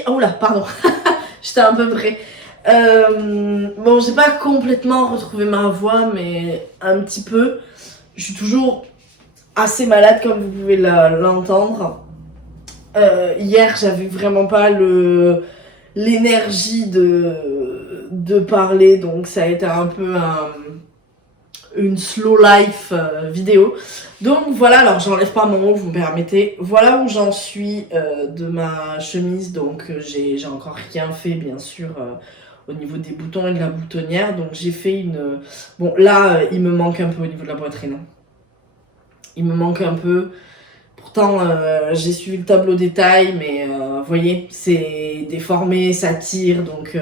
filles... Oh là, pardon, j'étais un peu près. Bon, j'ai pas complètement retrouvé ma voix, mais un petit peu. Je suis toujours assez malade, comme vous pouvez l'entendre. Hier, j'avais vraiment pas l'énergie de parler, donc ça a été un peu une slow life vidéo. Donc voilà, alors j'enlève pas mon haut, vous me permettez. Voilà où j'en suis de ma chemise, donc j'ai encore rien fait bien sûr au niveau des boutons et de la boutonnière. Donc j'ai fait une... Bon là, il me manque un peu au niveau de la poitrine. Il me manque un peu. Pourtant, j'ai suivi le tableau détail, mais vous voyez, c'est déformé, ça tire, donc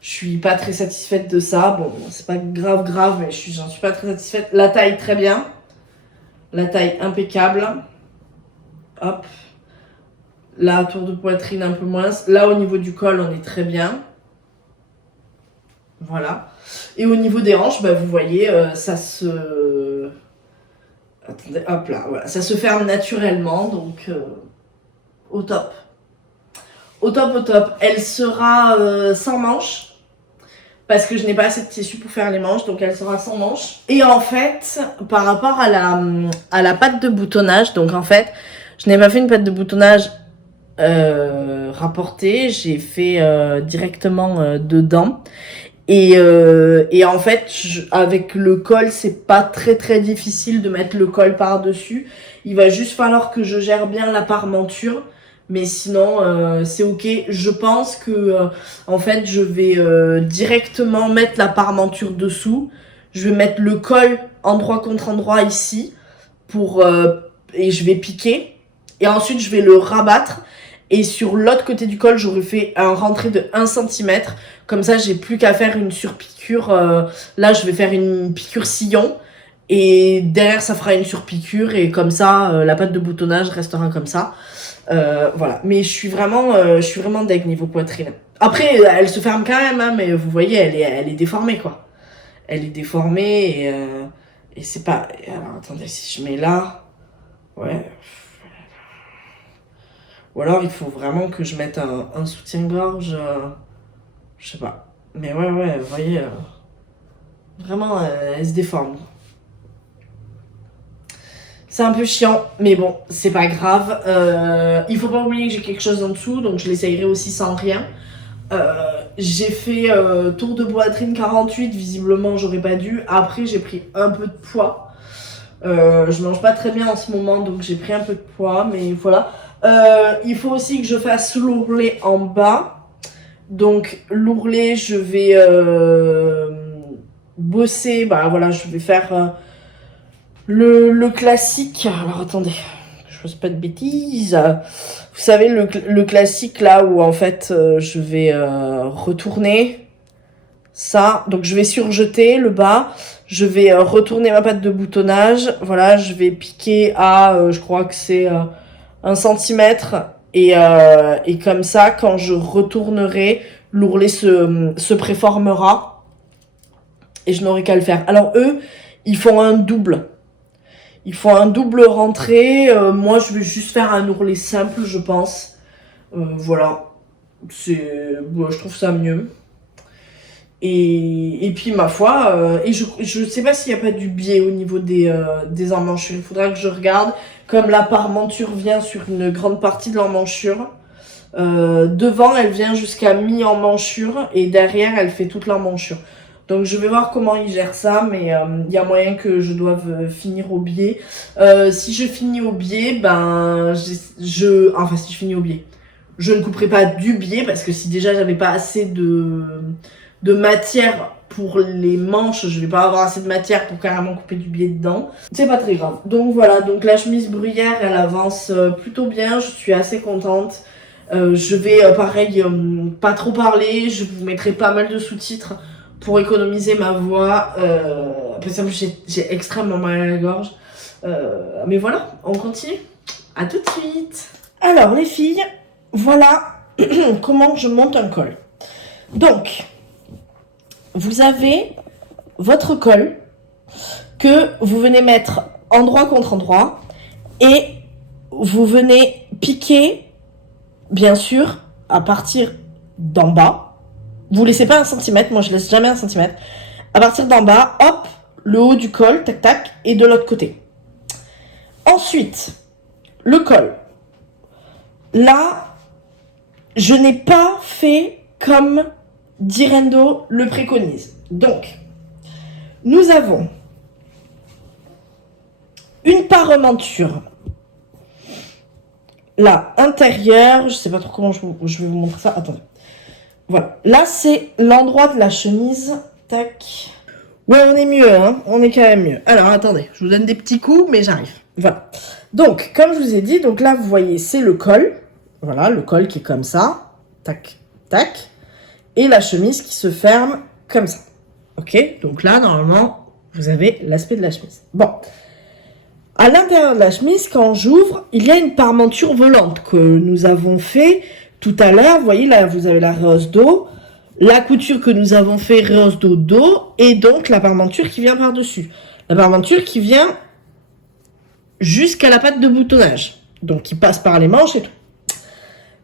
je suis pas très satisfaite de ça. Bon, c'est pas grave, mais j'en suis pas très satisfaite. La taille, très bien. La taille, impeccable. Hop. Là, tour de poitrine, un peu moins. Là, au niveau du col, on est très bien. Voilà. Et au niveau des hanches, bah, vous voyez, ça se... Attendez, hop là, voilà. Ça se ferme naturellement, donc au top. Au top. Elle sera sans manches. Parce que je n'ai pas assez de tissu pour faire les manches, donc elle sera sans manches. Et en fait, par rapport à la patte de boutonnage, donc en fait, je n'ai pas fait une patte de boutonnage rapportée, j'ai fait directement dedans. Et en fait, avec le col, c'est pas très difficile de mettre le col par-dessus. Il va juste falloir que je gère bien la parmenture. Mais sinon, c'est ok. Je pense que, en fait, je vais directement mettre la parmenture dessous. Je vais mettre le col endroit contre endroit ici. Et je vais piquer. Et ensuite, je vais le rabattre. Et sur l'autre côté du col, j'aurais fait un rentré de 1 cm. Comme ça, j'ai plus qu'à faire une surpiqûre. Là, je vais faire une piqûre sillon. Et derrière, ça fera une surpiqûre. Et comme ça, la pâte de boutonnage restera comme ça. Voilà. Mais je suis vraiment deg niveau poitrine. Après, elle se ferme quand même, hein, mais vous voyez, elle est déformée, quoi. Elle est déformée et c'est pas... Alors, attendez, si je mets là... Ouais... Ou alors il faut vraiment que je mette un soutien-gorge, je sais pas. Mais ouais, vous voyez, vraiment, elle se déforme. C'est un peu chiant, mais bon, c'est pas grave. Il faut pas oublier que j'ai quelque chose en dessous, donc je l'essayerai aussi sans rien. J'ai fait tour de poitrine 48, visiblement j'aurais pas dû. Après, j'ai pris un peu de poids. Je mange pas très bien en ce moment, donc j'ai pris un peu de poids, mais voilà. Il faut aussi que je fasse l'ourlet en bas. Donc l'ourlet, je vais bosser. Bah voilà, je vais faire le classique. Alors attendez, je fasse pas de bêtises. Vous savez le classique là où en fait je vais retourner ça. Donc je vais surjeter le bas. Je vais retourner ma patte de boutonnage. Voilà, je vais piquer à, je crois que c'est 1 centimètre et comme ça, quand je retournerai, l'ourlet se préformera et je n'aurai qu'à le faire. Alors eux, ils font un double. Ils font un double rentrée. Moi, je vais juste faire un ourlet simple, je pense. Voilà. Je trouve ça mieux. Et puis, ma foi, et je sais pas s'il n'y a pas du biais au niveau des emmanchures. Il faudra que je regarde. Comme la parmenture vient sur une grande partie de l'emmanchure, devant, elle vient jusqu'à mi-emmanchure et derrière, elle fait toute l'emmanchure. Donc, je vais voir comment ils gèrent ça, mais il y a moyen que je doive finir au biais. Si je finis au biais, ben, enfin, si je finis au biais, je ne couperai pas du biais parce que si déjà j'avais pas assez de matière pour les manches, je vais pas avoir assez de matière pour carrément couper du biais dedans. C'est pas très grave. Donc voilà, donc la chemise bruyère, elle avance plutôt bien, je suis assez contente. Je vais, pareil, pas trop parler, je vous mettrai pas mal de sous-titres pour économiser ma voix. Parce que j'ai extrêmement mal à la gorge. Mais voilà, on continue. À tout de suite. Alors les filles, voilà comment je monte un col. Donc, vous avez votre col que vous venez mettre endroit contre endroit et vous venez piquer, bien sûr, à partir d'en bas. Vous laissez pas 1 centimètre, moi je laisse jamais 1 centimètre. À partir d'en bas, hop, le haut du col, tac tac, et de l'autre côté. Ensuite, le col. Là, je n'ai pas fait comme Direndo le préconise. Donc, nous avons une parementure. Là, intérieur, je sais pas trop comment je vais vous montrer ça. Attendez. Voilà. Là, c'est l'endroit de la chemise. Tac. Ouais, on est mieux, hein. On est quand même mieux. Alors, attendez. Je vous donne des petits coups, mais j'arrive. Voilà. Donc, comme je vous ai dit, donc là, vous voyez, c'est le col. Voilà, le col qui est comme ça. Tac, tac. Et la chemise qui se ferme comme ça. Ok? Donc là, normalement, vous avez l'aspect de la chemise. Bon. À l'intérieur de la chemise, quand j'ouvre, il y a une parementure volante que nous avons fait tout à l'heure. Vous voyez, là, vous avez la rehausse d'eau, la couture que nous avons fait rehausse d'eau, et donc la parementure qui vient par-dessus. La parementure qui vient jusqu'à la patte de boutonnage. Donc, qui passe par les manches et tout.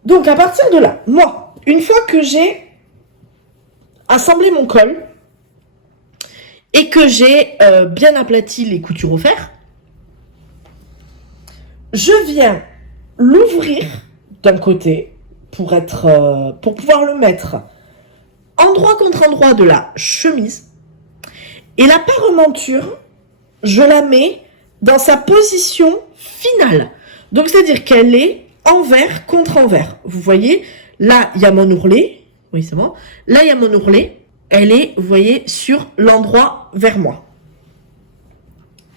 Donc, à partir de là, moi, une fois que j'ai assemblé mon col et que j'ai bien aplati les coutures au fer, je viens l'ouvrir d'un côté pour pouvoir le mettre endroit contre endroit de la chemise. Et la parementure, je la mets dans sa position finale. Donc, c'est-à-dire qu'elle est envers contre envers. Vous voyez, là, il y a mon ourlet. Oui, c'est bon. Là, il y a mon ourlet. Elle est, vous voyez, sur l'endroit vers moi.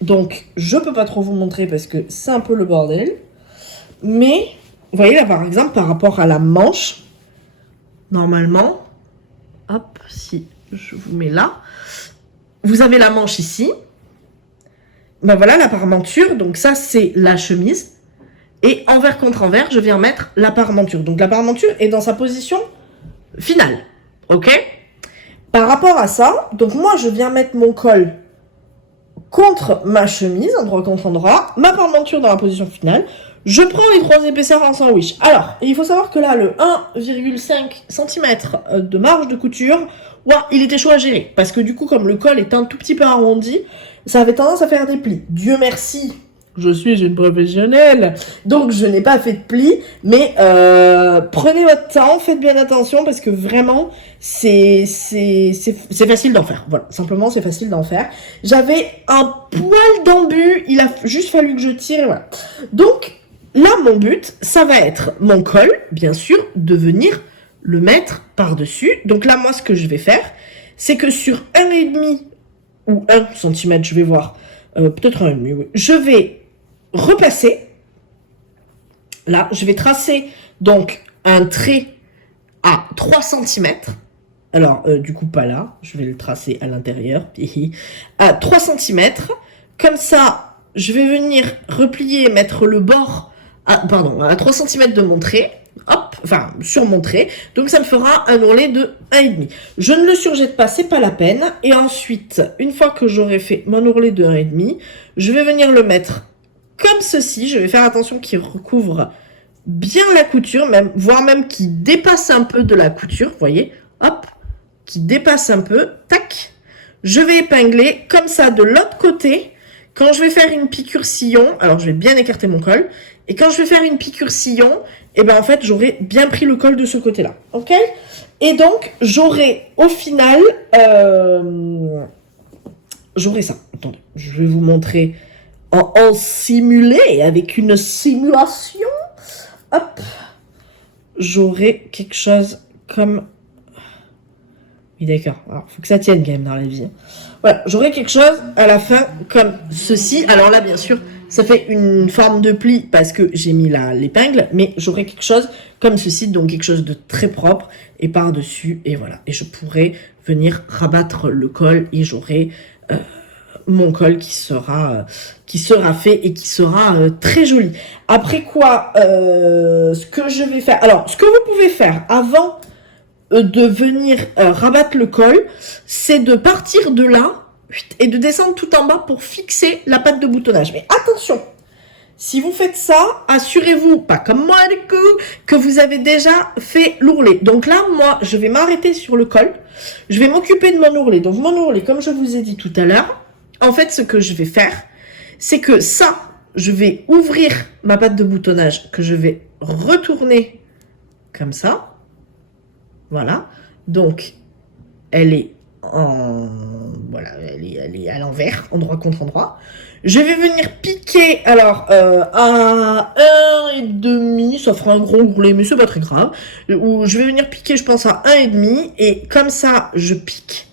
Donc, je peux pas trop vous montrer parce que c'est un peu le bordel. Mais, vous voyez là, par exemple, par rapport à la manche, normalement, hop, si je vous mets là, vous avez la manche ici. Ben voilà, la parementure. Donc ça, c'est la chemise. Et envers contre envers, je viens mettre la parementure. Donc la parementure est dans sa position finale. Ok? Par rapport à ça, donc moi, je viens mettre mon col contre ma chemise, endroit contre endroit, ma parementure dans la position finale. Je prends les 3 épaisseurs en sandwich. Alors, il faut savoir que là, le 1,5 cm de marge de couture, ouais, il était chaud à gérer. Parce que du coup, comme le col est un tout petit peu arrondi, ça avait tendance à faire des plis. Dieu merci, je suis une professionnelle, donc je n'ai pas fait de plis, mais prenez votre temps, faites bien attention, parce que vraiment, c'est facile d'en faire. Voilà, simplement, c'est facile d'en faire. J'avais un poil d'embu, il a juste fallu que je tire, voilà. Donc, là, mon but, ça va être mon col, bien sûr, de venir le mettre par-dessus. Donc là, moi, ce que je vais faire, c'est que sur 1,5 ou 1 cm, je vais voir, peut-être 1,5, oui, je vais repasser. Là, je vais tracer donc un trait à 3 cm. Alors, du coup, pas là. Je vais le tracer à l'intérieur. À 3 cm. Comme ça, je vais venir replier et mettre le bord à 3 cm de mon trait. Hop, enfin, sur mon trait. Donc, ça me fera un ourlet de 1,5. Je ne le surjette pas, c'est pas la peine. Et ensuite, une fois que j'aurai fait mon ourlet de 1,5, je vais venir le mettre comme ceci. Je vais faire attention qu'il recouvre bien la couture, même, voire même qu'il dépasse un peu de la couture, vous voyez, hop, qui dépasse un peu, tac. Je vais épingler comme ça de l'autre côté. Quand je vais faire une piqûre sillon, alors je vais bien écarter mon col, et quand je vais faire une piqûre sillon, et ben en fait j'aurai bien pris le col de ce côté-là, ok? Et donc j'aurai au final, j'aurai ça. Attendez, je vais vous montrer en simulé, avec une simulation. Hop, j'aurai quelque chose comme... Oui, d'accord. Alors, faut que ça tienne quand même dans la vie. Voilà, j'aurai quelque chose à la fin comme ceci. Alors là, bien sûr, ça fait une forme de pli parce que j'ai mis l'épingle, mais j'aurai quelque chose comme ceci, donc quelque chose de très propre et par-dessus, et voilà. Et je pourrai venir rabattre le col et j'aurai mon col qui sera fait et qui sera très joli. Après quoi, ce que je vais faire... Alors, ce que vous pouvez faire avant de venir rabattre le col, c'est de partir de là et de descendre tout en bas pour fixer la patte de boutonnage. Mais attention, Si vous faites ça, assurez-vous, pas comme moi du coup, que vous avez déjà fait l'ourlet. Donc là, moi, je vais m'arrêter sur le col. Je vais m'occuper de mon ourlet. Donc mon ourlet, comme je vous ai dit tout à l'heure, en fait, ce que je vais faire, c'est que ça, je vais ouvrir ma patte de boutonnage, que je vais retourner comme ça. Voilà. Donc, elle est voilà, elle est à l'envers, endroit contre endroit. Je vais venir piquer, alors, à 1,5, ça fera un gros ourlet, mais c'est pas très grave. Ou je vais venir piquer, je pense, à 1,5, et comme ça, je pique,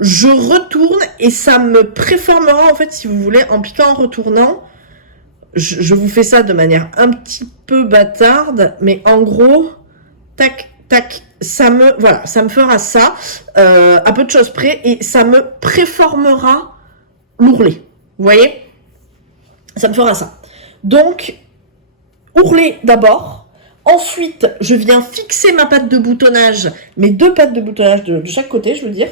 je retourne, et ça me préformera, en fait, si vous voulez, en piquant, en retournant. Je vous fais ça de manière un petit peu bâtarde, mais en gros, tac, tac, ça me fera ça, à peu de choses près, et ça me préformera l'ourlet. Vous voyez? Ça me fera ça. Donc, ourlet d'abord. Ensuite, je viens fixer ma patte de boutonnage, mes 2 pattes de boutonnage de chaque côté, je veux dire.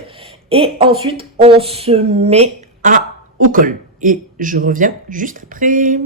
Et ensuite, on se met au col. Et je reviens juste après.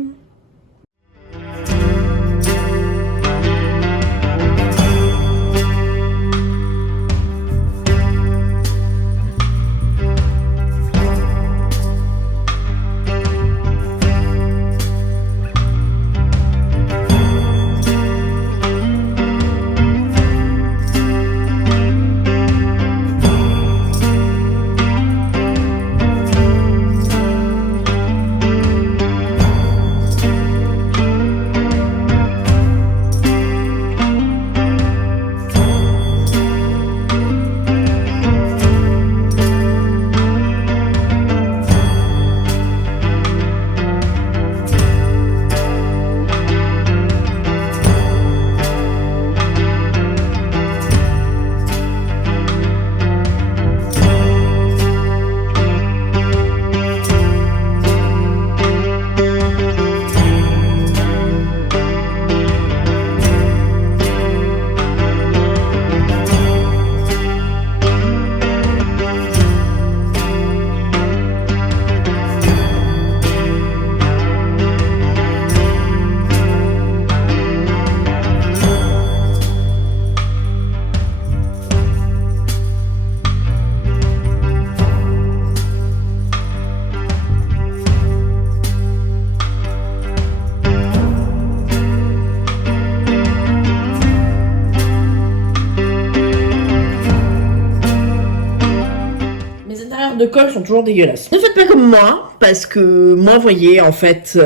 De colle sont toujours dégueulasses. Ne faites pas comme moi, parce que moi, vous voyez, en fait,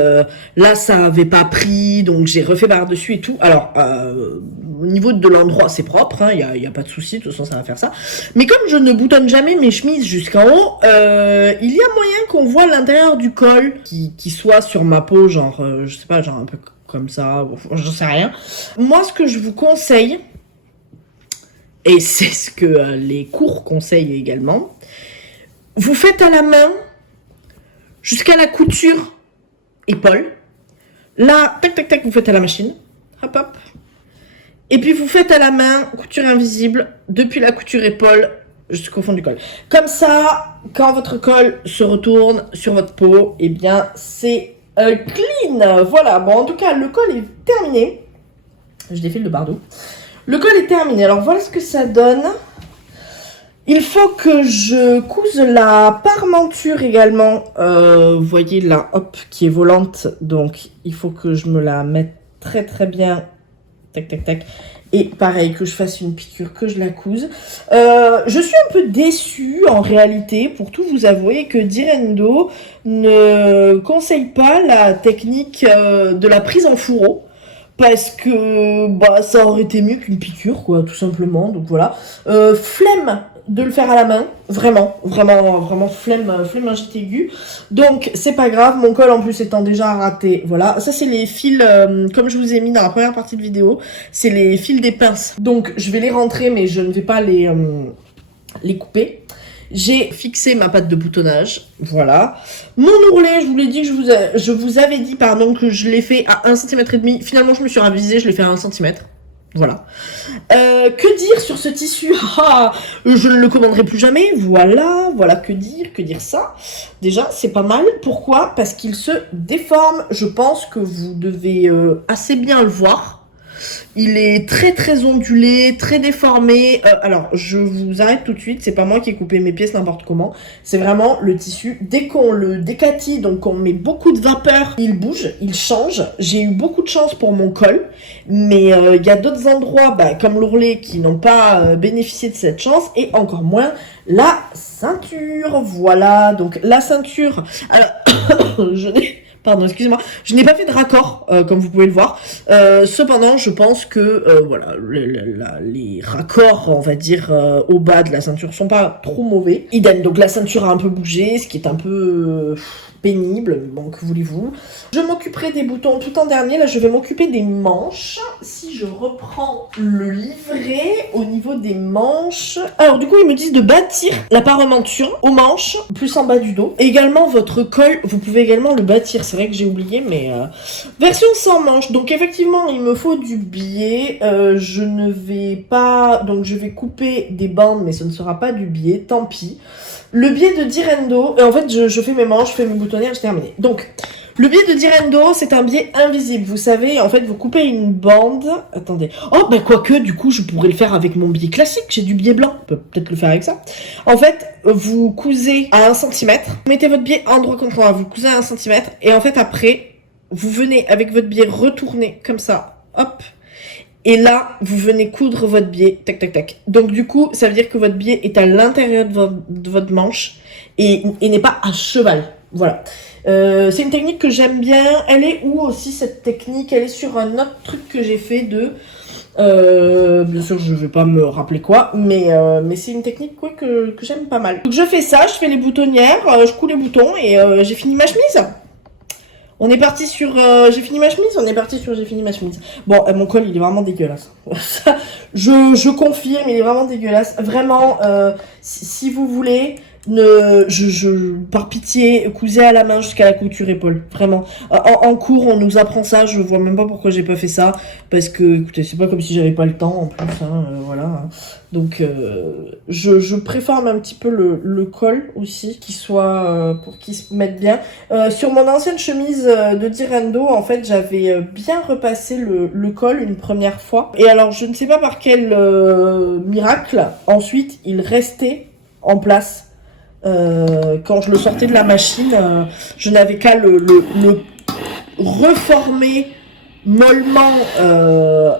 là, ça avait pas pris, donc j'ai refait par-dessus et tout. Alors, au niveau de l'endroit, c'est propre, hein, y a pas de souci, de toute façon, ça va faire ça. Mais comme je ne boutonne jamais mes chemises jusqu'en haut, il y a moyen qu'on voit l'intérieur du col qui soit sur ma peau, genre, je sais pas, genre un peu comme ça, j'en sais rien. Moi, ce que je vous conseille, et c'est ce que les cours conseillent également, vous faites à la main jusqu'à la couture épaule. Là, tac, tac, tac, vous faites à la machine. Hop, hop. Et puis, vous faites à la main couture invisible depuis la couture épaule jusqu'au fond du col. Comme ça, quand votre col se retourne sur votre peau, eh bien, c'est clean. Voilà. Bon, en tout cas, le col est terminé. Je défile le bardeau. Le col est terminé. Alors, voilà ce que ça donne. Il faut que je couse la parmenture également, vous voyez là, hop, qui est volante, donc il faut que je me la mette très très bien, tac tac tac, et pareil, que je fasse une piqûre, que je la couse. Je suis un peu déçue en réalité, pour tout vous avouer, que Direndo ne conseille pas la technique de la prise en fourreau. Parce que bah ça aurait été mieux qu'une piqûre, quoi, tout simplement, donc voilà. Flemme de le faire à la main, vraiment flemme aiguë. Donc c'est pas grave, mon col en plus étant déjà raté, voilà. Ça c'est les fils, comme je vous ai mis dans la première partie de vidéo, c'est les fils des pinces. Donc je vais les rentrer, mais je ne vais pas les couper. J'ai fixé ma patte de boutonnage, voilà. Mon ourlet, je vous l'ai dit, je vous avais dit, pardon, que je l'ai fait à 1,5 cm. Finalement, je me suis ravisée, je l'ai fait à 1 cm. Voilà. Que dire sur ce tissu? Ah, je ne le commanderai plus jamais. Voilà, que dire ça. Déjà, c'est pas mal. Pourquoi? Parce qu'il se déforme. Je pense que vous devez assez bien le voir. Il est très très ondulé, très déformé. Alors, je vous arrête tout de suite. C'est pas moi qui ai coupé mes pièces n'importe comment. C'est vraiment le tissu. Dès qu'on le décatille, donc on met beaucoup de vapeur, il bouge, il change. J'ai eu beaucoup de chance pour mon col. Mais il y a d'autres endroits, comme l'ourlet, qui n'ont pas bénéficié de cette chance. Et encore moins la ceinture. Voilà, donc la ceinture. Alors, Pardon, excusez-moi. Je n'ai pas fait de raccord, comme vous pouvez le voir. Cependant, je pense que voilà, les raccords, on va dire, au bas de la ceinture sont pas trop mauvais. Idem, donc la ceinture a un peu bougé, ce qui est un peu pénible. Bon, que voulez-vous. Je m'occuperai des boutons tout en dernier. Là, je vais m'occuper des manches. Si je reprends le livret au niveau des manches... Alors, du coup, ils me disent de bâtir la parementure aux manches, plus en bas du dos. Et également, votre col, vous pouvez également le bâtir. C'est vrai que j'ai oublié, mais... Version sans manches. Donc, effectivement, il me faut du biais. Je ne vais pas... Donc, je vais couper des bandes, mais ce ne sera pas du biais. Tant pis. Le biais de Direndo, en fait je fais mes manches, je fais mes boutonnières, j'ai terminé. Donc, le biais de Direndo, c'est un biais invisible. Vous savez, en fait, vous coupez une bande. Attendez. Oh, quoique, du coup, je pourrais le faire avec mon biais classique. J'ai du biais blanc. Je peux peut-être le faire avec ça. En fait, vous cousez à 1 cm. Vous mettez votre biais endroit contre endroit. Vous cousez à 1 cm. Et en fait, après, vous venez avec votre biais retourner comme ça. Hop. Et là, vous venez coudre votre biais, tac, tac, tac. Donc, du coup, ça veut dire que votre biais est à l'intérieur de votre manche et n'est pas à cheval. Voilà. C'est une technique que j'aime bien. Elle est où aussi, cette technique? Elle est sur un autre truc que j'ai fait de... bien sûr, je vais pas me rappeler quoi, mais c'est une technique que j'aime pas mal. Donc, je fais ça, je fais les boutonnières, je coud les boutons et j'ai fini ma chemise. On est parti sur j'ai fini ma chemise, j'ai fini ma chemise. Bon, mon col, il est vraiment dégueulasse. Ça, je confirme, il est vraiment dégueulasse. Vraiment, si vous voulez, par pitié, cousez à la main jusqu'à la couture épaule. Vraiment. En cours, on nous apprend ça, je vois même pas pourquoi j'ai pas fait ça. Parce que, écoutez, c'est pas comme si j'avais pas le temps, en plus, voilà. Donc, je préforme un petit peu le col aussi, pour qu'il se mette bien. Sur mon ancienne chemise de Direndo, en fait, j'avais bien repassé le col une première fois. Et alors, je ne sais pas par quel miracle, ensuite, il restait en place. Quand je le sortais de la machine, je n'avais qu'à le reformer mollement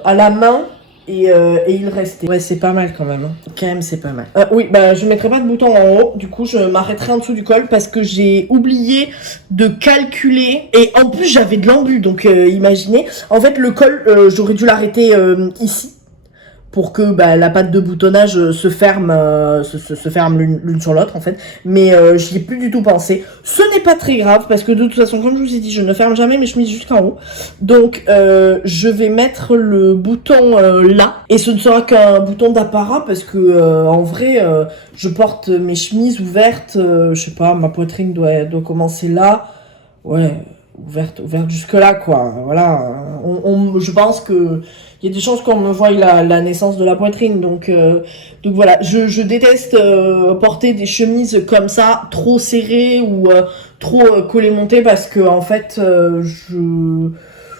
à la main. Et il restait. Ouais, c'est pas mal quand même. Quand même, c'est pas mal. Oui, je mettrai pas de bouton en haut. Du coup, je m'arrêterai en dessous du col parce que j'ai oublié de calculer. Et en plus, j'avais de l'embu. Donc, imaginez. En fait, le col, j'aurais dû l'arrêter ici. Pour que la patte de boutonnage se ferme l'une sur l'autre en fait, mais j'y ai plus du tout pensé. Ce n'est pas très grave parce que de toute façon, comme je vous ai dit, je ne ferme jamais mes chemises jusqu'en haut, donc je vais mettre le bouton là, et ce ne sera qu'un bouton d'apparat parce que en vrai je porte mes chemises ouvertes, je sais pas, ma poitrine doit commencer là, ouais, ouverte jusque là quoi, voilà. Je pense que il y a des chances qu'on me voie la naissance de la poitrine, donc voilà. Je déteste porter des chemises comme ça, trop serrées ou trop collées montées, parce que en fait,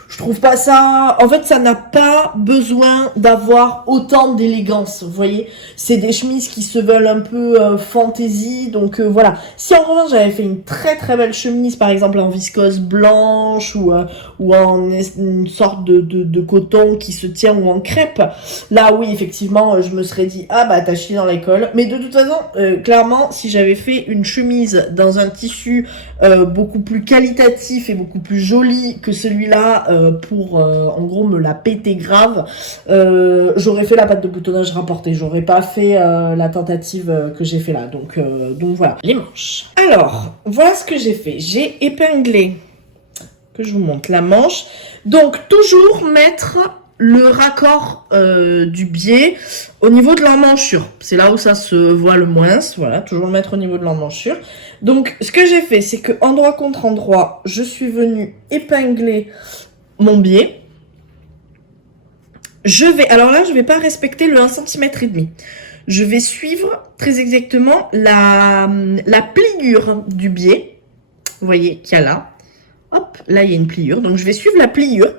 je trouve pas ça... En fait, ça n'a pas besoin d'avoir autant d'élégance, vous voyez. C'est des chemises qui se veulent un peu fantaisie, donc voilà. Si en revanche, j'avais fait une très très belle chemise, par exemple en viscose blanche ou en une sorte de coton qui se tient, ou en crêpe, là oui, effectivement, je me serais dit, t'as chié dans l'école. Mais de toute façon, clairement, si j'avais fait une chemise dans un tissu beaucoup plus qualitatif et beaucoup plus joli que celui-là, pour en gros me la péter grave, j'aurais fait la patte de boutonnage rapportée, j'aurais pas fait la tentative que j'ai fait là, donc voilà. Les manches. Alors, voilà ce que j'ai fait. J'ai épinglé, que je vous montre, la manche. Donc toujours mettre le raccord du biais au niveau de l'emmanchure. C'est là où ça se voit le moins. Voilà, toujours le mettre au niveau de l'emmanchure. Donc, ce que j'ai fait, c'est que endroit contre endroit, je suis venue épingler mon biais. alors là, je vais pas respecter le 1,5 cm. Je vais suivre très exactement la pliure du biais. Vous voyez qu'il y a là. Hop, là, il y a une pliure. Donc, je vais suivre la pliure.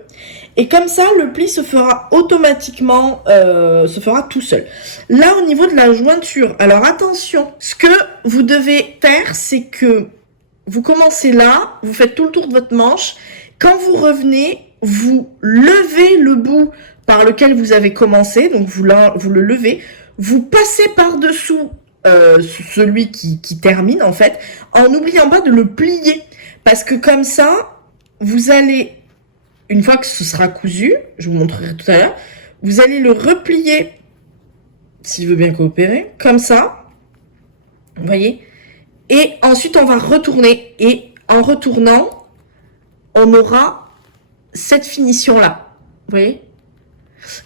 Et comme ça, le pli se fera automatiquement, se fera tout seul. Là, au niveau de la jointure, alors attention, ce que vous devez faire, c'est que vous commencez là, vous faites tout le tour de votre manche. Quand vous revenez, vous levez le bout par lequel vous avez commencé, donc vous le levez, vous passez par-dessous celui qui termine en fait, en n'oubliant pas de le plier. Parce que comme ça, vous allez, une fois que ce sera cousu, je vous montrerai tout à l'heure, vous allez le replier, s'il veut bien coopérer, comme ça, vous voyez. Et ensuite, on va retourner, et en retournant, on aura cette finition-là, vous voyez,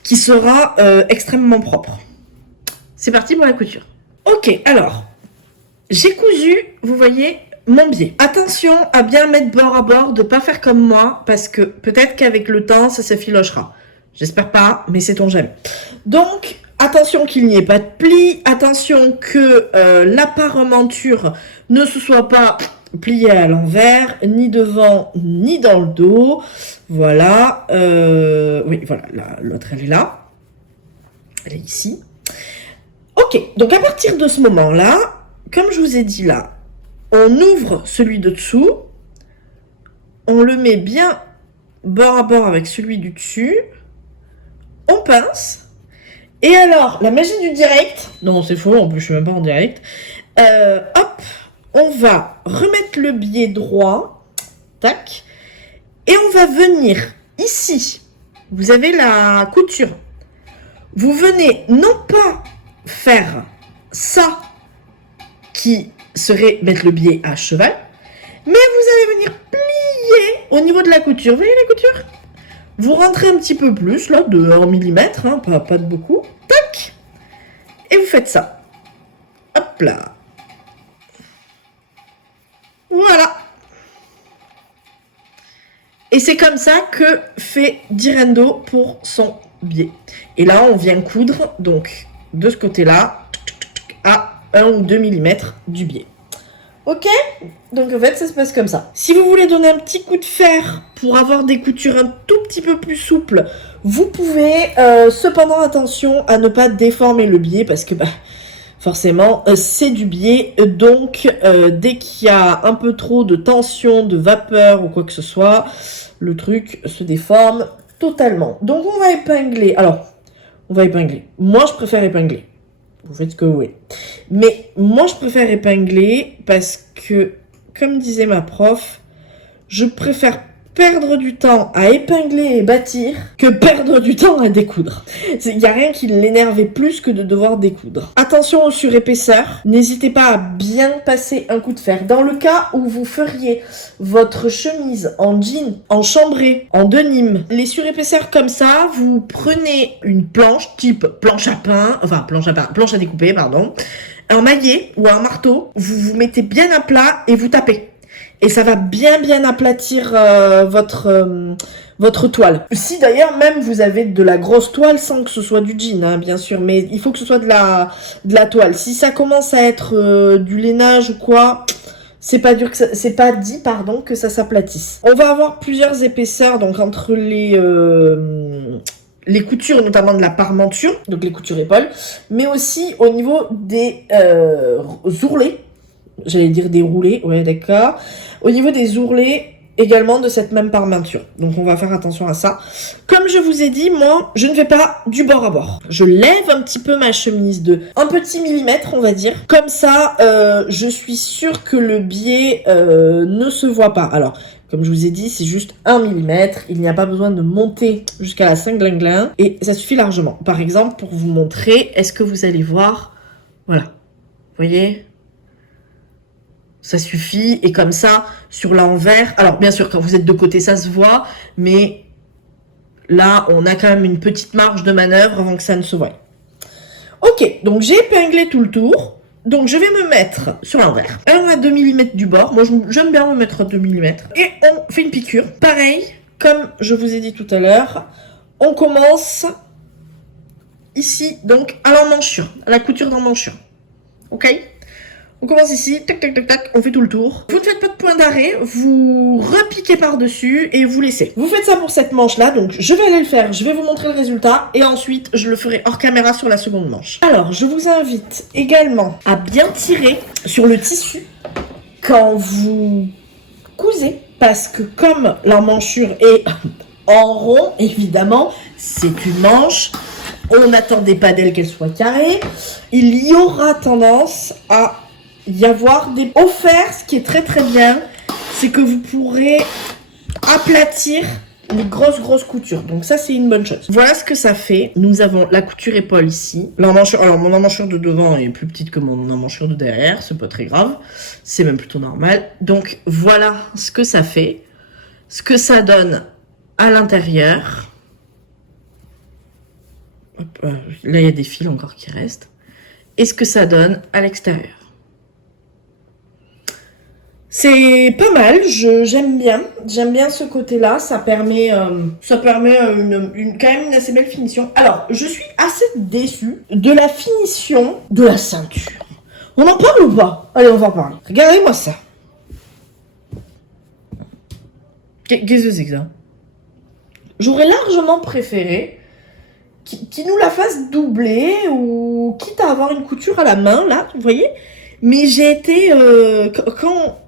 qui sera extrêmement propre. C'est parti pour la couture. Ok, alors, j'ai cousu, vous voyez, mon biais. Attention à bien mettre bord à bord, de pas faire comme moi, parce que peut-être qu'avec le temps, ça s'effilochera. J'espère pas, mais sait-on jamais. Donc, attention qu'il n'y ait pas de pli, attention que la parmenture ne se soit pas pliée à l'envers, ni devant, ni dans le dos. Voilà, oui, voilà, l'autre elle est là. Elle est ici. Ok, donc à partir de ce moment-là, comme je vous ai dit là, on ouvre celui de dessous, on le met bien bord à bord avec celui du dessus, on pince, et alors, la magie du direct, non c'est faux, en plus je suis même pas en direct, hop, on va remettre le biais droit, tac, et on va venir ici, vous avez la couture, vous venez non pas faire ça qui serait mettre le biais à cheval, mais vous allez venir plier au niveau de la couture. Vous voyez la couture? Vous rentrez un petit peu plus, là, de 1 mm, hein, pas de beaucoup. Tac! Et vous faites ça. Hop là. Voilà. Et c'est comme ça que fait Direndo pour son biais. Et là, on vient coudre, donc, de ce côté-là, à 1 ou 2 mm du biais. Ok? Donc en fait, ça se passe comme ça. Si vous voulez donner un petit coup de fer pour avoir des coutures un tout petit peu plus souples, vous pouvez, cependant attention à ne pas déformer le biais parce que forcément c'est du biais. Donc dès qu'il y a un peu trop de tension, de vapeur ou quoi que ce soit, le truc se déforme totalement. Donc on va épingler. Alors, on va épingler. Moi, je préfère épingler. Vous faites ce que vous voulez. Mais moi, je préfère épingler parce que, comme disait ma prof, je préfère perdre du temps à épingler et bâtir que perdre du temps à découdre. Il n'y a rien qui l'énervait plus que de devoir découdre. Attention aux surépaisseurs. N'hésitez pas à bien passer un coup de fer. Dans le cas où vous feriez votre chemise en jean, en chambré, en denim, les surépaisseurs comme ça, vous prenez une planche type planche à découper, pardon, un maillet ou un marteau, vous vous mettez bien à plat et vous tapez. Et ça va bien aplatir votre toile. Si d'ailleurs même vous avez de la grosse toile sans que ce soit du jean, hein, bien sûr, mais il faut que ce soit de la toile. Si ça commence à être du lainage ou quoi, c'est pas dit que ça s'aplatisse. On va avoir plusieurs épaisseurs donc entre les coutures, notamment de la parmenture, donc les coutures épaules, mais aussi au niveau des ourlets. J'allais dire des roulés, ouais d'accord. Au niveau des ourlets, également de cette même parmenture. Donc on va faire attention à ça. Comme je vous ai dit, moi, je ne fais pas du bord à bord. Je lève un petit peu ma chemise de un petit millimètre, on va dire. Comme ça, je suis sûre que le biais ne se voit pas. Alors, comme je vous ai dit, c'est juste 1 mm. Il n'y a pas besoin de monter jusqu'à la cinglin. Et ça suffit largement. Par exemple, pour vous montrer, est-ce que vous allez voir? Voilà. Vous voyez? Ça suffit, et comme ça, sur l'envers, alors bien sûr, quand vous êtes de côté, ça se voit, mais là, on a quand même une petite marge de manœuvre avant que ça ne se voie. Ok, donc j'ai épinglé tout le tour, donc je vais me mettre sur l'envers. 1 à 2 mm du bord, moi j'aime bien me mettre à 2 mm, et on fait une piqûre. Pareil, comme je vous ai dit tout à l'heure, on commence ici, donc, à l'emmanchure, à la couture d'emmanchure. Ok? On commence ici, tac, tac, tac, tac, on fait tout le tour. Vous ne faites pas de point d'arrêt, vous repiquez par-dessus et vous laissez. Vous faites ça pour cette manche-là, donc je vais aller le faire, je vais vous montrer le résultat et ensuite je le ferai hors caméra sur la seconde manche. Alors, je vous invite également à bien tirer sur le tissu quand vous cousez, parce que comme l'emmanchure est en rond, évidemment, c'est une manche. On n'attendait pas d'elle qu'elle soit carrée. Il y aura tendance à y avoir des... Au fer, ce qui est très très bien, c'est que vous pourrez aplatir les grosses coutures. Donc ça, c'est une bonne chose. Voilà ce que ça fait. Nous avons la couture épaule ici. L'emmanchure, alors mon emmanchure de devant est plus petite que mon emmanchure de derrière. C'est pas très grave. C'est même plutôt normal. Donc voilà ce que ça fait. Ce que ça donne à l'intérieur. Là, il y a des fils encore qui restent. Et ce que ça donne à l'extérieur. C'est pas mal, j'aime bien ce côté-là, ça permet quand même une assez belle finition. Alors, je suis assez déçue de la finition de la ceinture. On en parle ou pas? Allez, on va en parler. Regardez-moi ça. Qu'est-ce que c'est que ça? J'aurais largement préféré qu'il nous la fasse doubler ou quitte à avoir une couture à la main, là, vous voyez? Mais j'ai été...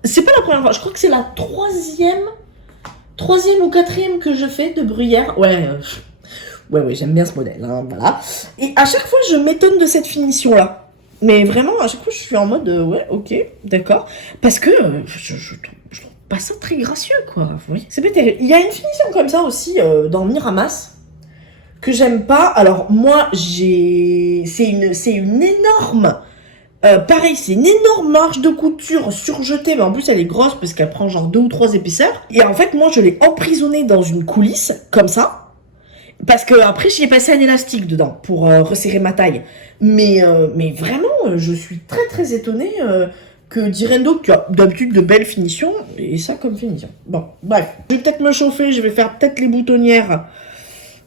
c'est pas la première fois, je crois que c'est la troisième ou quatrième que je fais de Bruyère. Ouais, j'aime bien ce modèle, hein, voilà. Et à chaque fois, je m'étonne de cette finition-là. Mais vraiment, à chaque fois, je suis en mode, ouais, ok, d'accord. Parce que je trouve pas ça très gracieux, quoi. Vous voyez, c'est pas terrible. Il y a une finition comme ça aussi dans Miramas que j'aime pas. Alors, moi, c'est une énorme... pareil, c'est une énorme marge de couture surjetée, mais en plus elle est grosse parce qu'elle prend genre 2 ou 3 épaisseurs. Et en fait, moi je l'ai emprisonnée dans une coulisse, comme ça, parce que après j'y ai passé un élastique dedans pour resserrer ma taille. Mais vraiment, je suis très très étonnée que Direndo, qui a d'habitude de belles finitions, et ça comme finition. Bon, bref, je vais peut-être me chauffer, je vais faire peut-être les boutonnières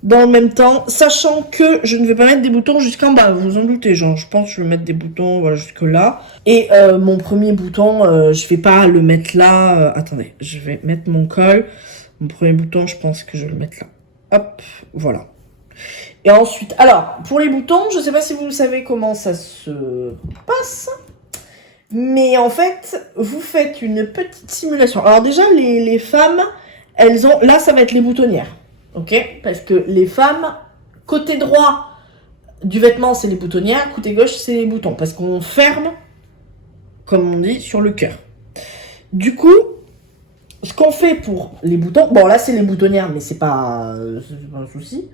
dans le même temps, sachant que je ne vais pas mettre des boutons jusqu'en bas, vous vous en doutez, genre je pense que je vais mettre des boutons voilà, jusque là. Et mon premier bouton, je vais pas le mettre là, attendez, je vais mettre mon col. Mon premier bouton, je pense que je vais le mettre là. Hop, voilà. Et ensuite, alors, pour les boutons, je sais pas si vous savez comment ça se passe, mais en fait, vous faites une petite simulation. Alors déjà, les femmes, elles ont, là ça va être les boutonnières. Ok, parce que les femmes, côté droit du vêtement, c'est les boutonnières, côté gauche, c'est les boutons. Parce qu'on ferme, comme on dit, sur le cœur. Du coup, ce qu'on fait pour les boutons... Bon, là, c'est les boutonnières, mais c'est pas un souci.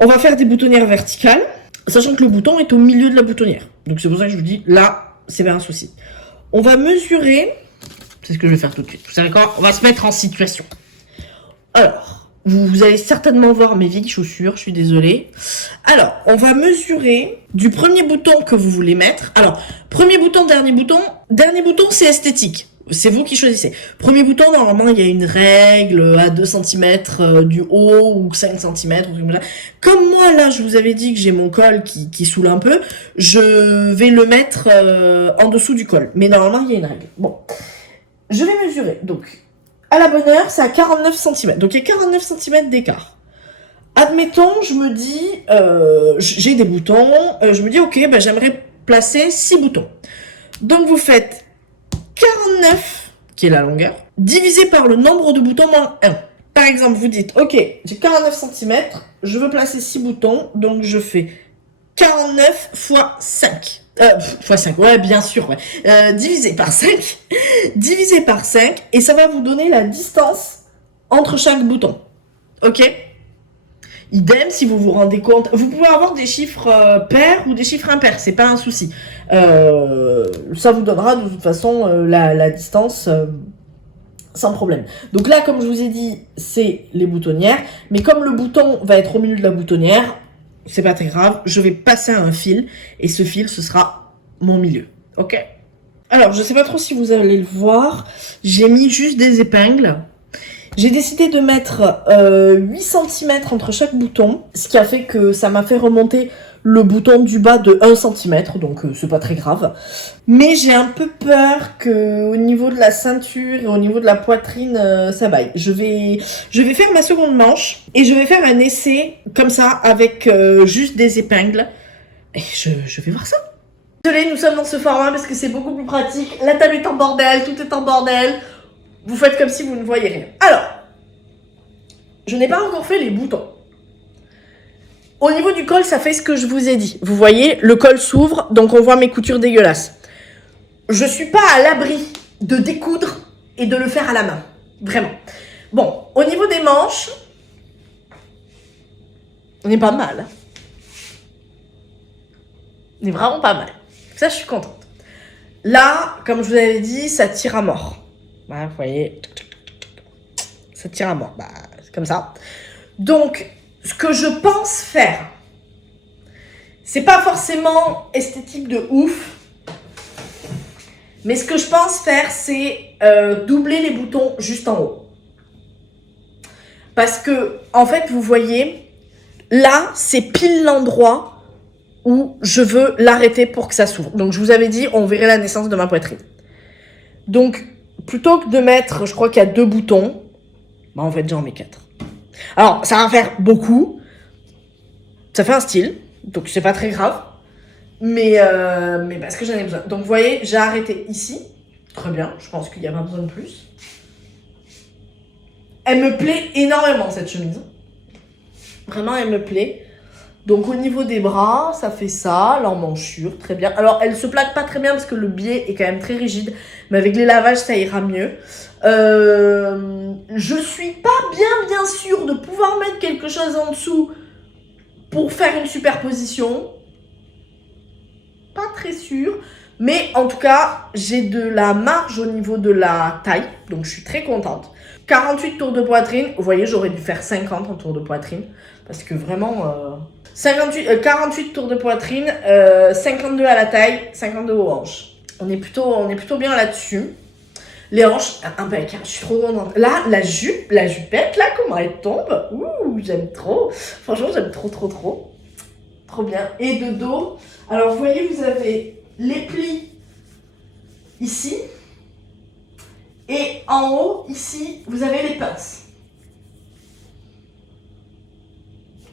On va faire des boutonnières verticales, sachant que le bouton est au milieu de la boutonnière. Donc, c'est pour ça que je vous dis, là, c'est pas un souci. On va mesurer... C'est ce que je vais faire tout de suite. Vous savez quoi? On va se mettre en situation. Alors... Vous allez certainement voir mes vieilles chaussures, je suis désolée. Alors, on va mesurer du premier bouton que vous voulez mettre. Alors, premier bouton, dernier bouton. Dernier bouton, c'est esthétique. C'est vous qui choisissez. Premier bouton, normalement, il y a une règle à 2 cm du haut ou 5 cm. Comme moi, là, je vous avais dit que j'ai mon col qui saoule un peu, je vais le mettre en dessous du col. Mais normalement, il y a une règle. Bon, je vais mesurer. Donc... à la bonne heure, c'est à 49 cm. Donc, il y a 49 cm d'écart. Admettons, je me dis, j'ai des boutons. Je me dis, ok, ben, j'aimerais placer 6 boutons. Donc, vous faites 49, qui est la longueur, divisé par le nombre de boutons moins 1. Par exemple, vous dites, ok, j'ai 49 cm, je veux placer 6 boutons. Donc, je fais 49 fois 5. Fois 5, ouais, bien sûr, ouais. Divisé par 5. Divisé par 5. Et ça va vous donner la distance entre chaque bouton. Ok? Idem, si vous vous rendez compte. Vous pouvez avoir des chiffres pairs ou des chiffres impairs. C'est pas un souci. Ça vous donnera de toute façon la distance sans problème. Donc là, comme je vous ai dit, c'est les boutonnières. Mais comme le bouton va être au milieu de la boutonnière... c'est pas très grave, je vais passer à un fil, et ce fil, ce sera mon milieu, ok? Alors, je sais pas trop si vous allez le voir, j'ai mis juste des épingles, J'ai décidé de mettre 8 cm entre chaque bouton, ce qui a fait que ça m'a fait remonter le bouton du bas de 1 cm, donc c'est pas très grave. Mais j'ai un peu peur que au niveau de la ceinture et au niveau de la poitrine, ça vaille. Je vais faire ma seconde manche et je vais faire un essai comme ça avec juste des épingles. Et je vais voir ça. Désolée, nous sommes dans ce format parce que c'est beaucoup plus pratique. La table est en bordel, tout est en bordel. Vous faites comme si vous ne voyez rien. Alors, je n'ai pas encore fait les boutons. Au niveau du col, ça fait ce que je vous ai dit. Vous voyez, le col s'ouvre, donc on voit mes coutures dégueulasses. Je suis pas à l'abri de découdre et de le faire à la main. Vraiment. Bon, au niveau des manches, on est pas mal. On est vraiment pas mal. Ça, je suis contente. Là, comme je vous avais dit, ça tire à mort. Voilà, vous voyez, ça tire à mort. Bah, c'est comme ça. Donc, ce que je pense faire, c'est pas forcément esthétique de ouf, mais ce que je pense faire, c'est doubler les boutons juste en haut. Parce que, en fait, vous voyez, là, c'est pile l'endroit où je veux l'arrêter pour que ça s'ouvre. Donc, je vous avais dit, on verrait la naissance de ma poitrine. Donc, plutôt que de mettre, je crois qu'il y a 2 boutons, bah en fait, j'en mets 4. Alors, ça va faire beaucoup. Ça fait un style, donc c'est pas très grave. Mais parce que j'en ai besoin. Donc, vous voyez, j'ai arrêté ici. Très bien, je pense qu'il y a pas besoin de plus. Elle me plaît énormément, cette chemise. Vraiment, elle me plaît. Donc, au niveau des bras, ça fait ça, l'emmanchure, très bien. Alors, elle se plaque pas très bien parce que le biais est quand même très rigide. Mais avec les lavages, ça ira mieux. Je suis pas bien sûre de pouvoir mettre quelque chose en dessous pour faire une superposition. Pas très sûre. Mais en tout cas, j'ai de la marge au niveau de la taille. Donc, je suis très contente. 48 tours de poitrine. Vous voyez, j'aurais dû faire 50 en tours de poitrine. Parce que vraiment... 48 tours de poitrine, 52 à la taille, 52 aux hanches. On est plutôt bien là-dessus. Les hanches, impeccable, je suis trop contente. Là, la jupette, là, comment elle tombe. Ouh, j'aime trop. Franchement, j'aime trop. Trop bien. Et de dos, alors vous voyez, vous avez les plis ici. Et en haut, ici, vous avez les pinces.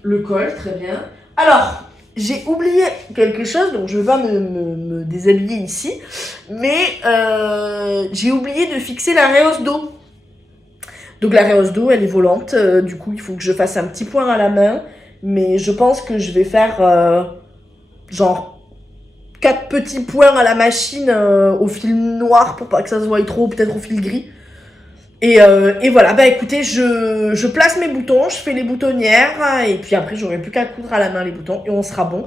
Le col, très bien. Alors, j'ai oublié quelque chose, donc je ne vais pas me déshabiller ici, mais j'ai oublié de fixer la rehausse dos. Donc la rehausse dos, elle est volante, du coup il faut que je fasse un petit point à la main, mais je pense que je vais faire genre 4 petits points à la machine au fil noir pour pas que ça se voie trop, peut-être au fil gris. Et voilà, bah écoutez, je place mes boutons, je fais les boutonnières, et puis après j'aurai plus qu'à coudre à la main les boutons et on sera bon.